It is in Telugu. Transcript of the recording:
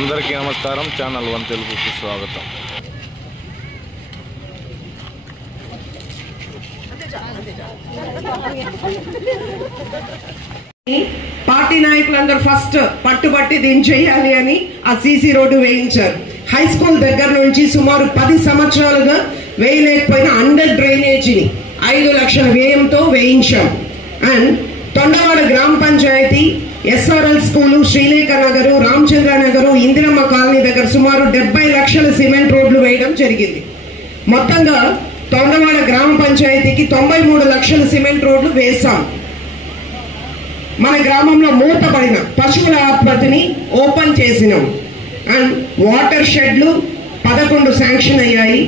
అందరికీ నమస్కారం. ఛానల్ 1 తెలుగుకి స్వాగతం. పార్టీ నాయకులందరూ ఫస్ట్ పట్టుబట్టి దీన్ని చేయాలి అని ఆ సీసీ రోడ్డు వేయించారు. హై స్కూల్ దగ్గర నుంచి సుమారు 10 సంవత్సరాలుగా వేయలేకపోయిన అండర్ డ్రైనేజీని 5 లక్షల వ్యయంతో వేయించాం. అండ్ తొండవాడ గ్రామ panchayat, SRL school, Srilekha Nagar, Ramachandra Nagar, Indiramma colony దగ్గర సుమారు 70 లక్షల సిమెంట్ రోడ్లు వేయడం జరిగింది. మొత్తంగా తొండవాడ గ్రామ పంచాయతీకి 93 లక్షల సిమెంట్ రోడ్లు వేశాం. మన గ్రామంలో మూతపడిన పశువుల ఆసుపత్రిని ఓపెన్ చేసినాం. అండ్ వాటర్ షెడ్లు 11 శాంక్షన్ అయ్యాయి.